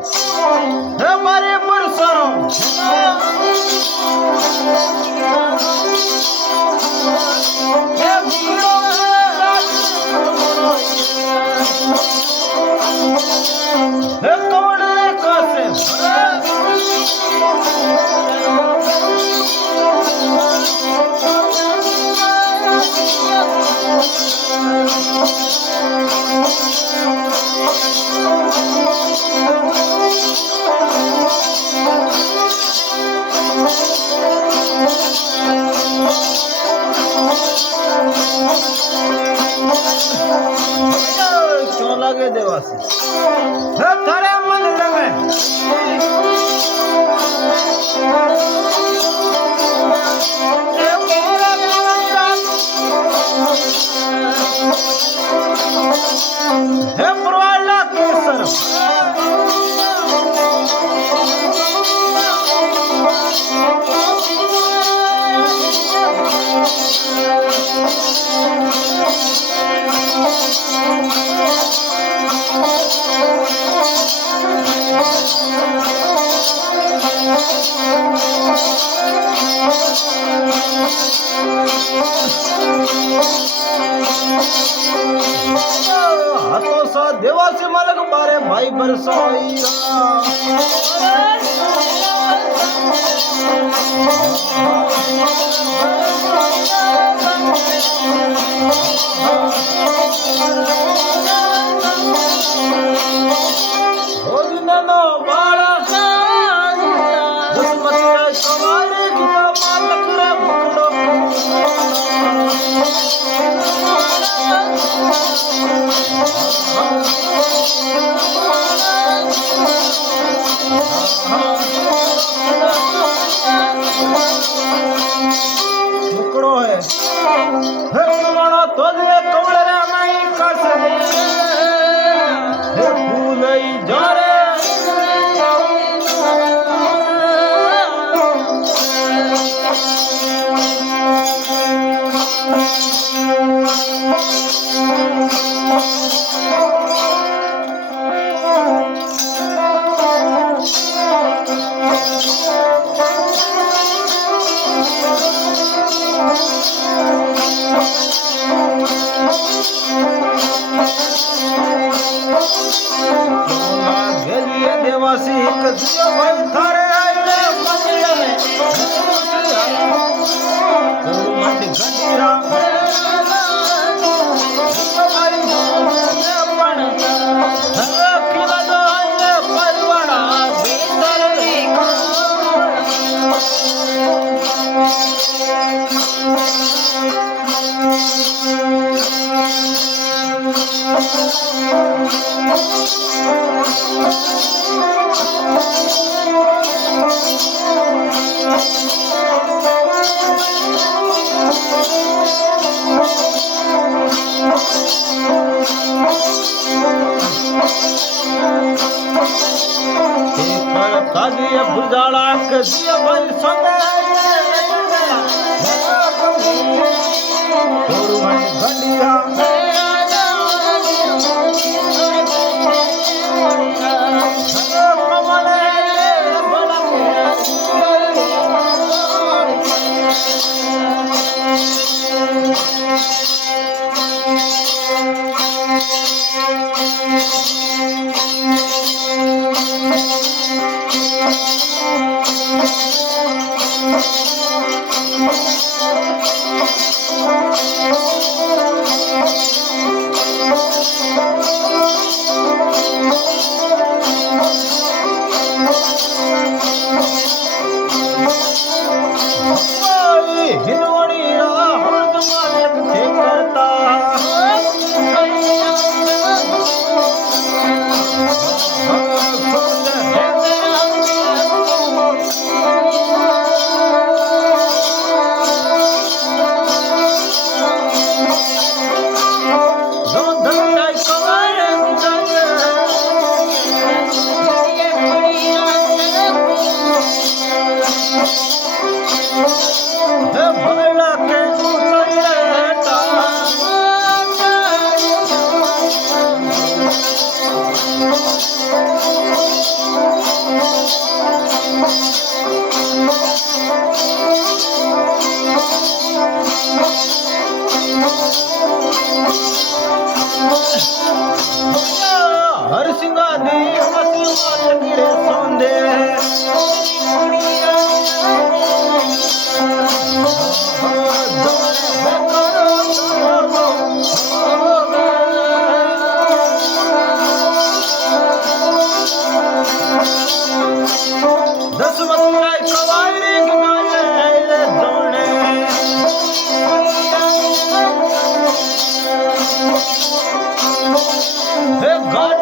हे मारे परसरो हे भीड़ो हे कवड़े कासे क्यों लगे देवासी हे थारे मंदिर में हे पुरवाला केसर हाथों सा देवासी मालक बारे भाई बरसाइया नो बाड़ा दुश्मन के कमारे किया मालक रे भुकड़ो टुकड़ो है हे कमानो तो दे कमले रे माई कसे हे फूलई जा रे देवासी कदियो भाई थारे आए मंदिर में गुरु मंडी गंडीरा भाई पण किला दो अन्य परवाना भीतर कादिया बुझाड़ा कदिया भाई संगे गुरु मंडी गंडीरा घाट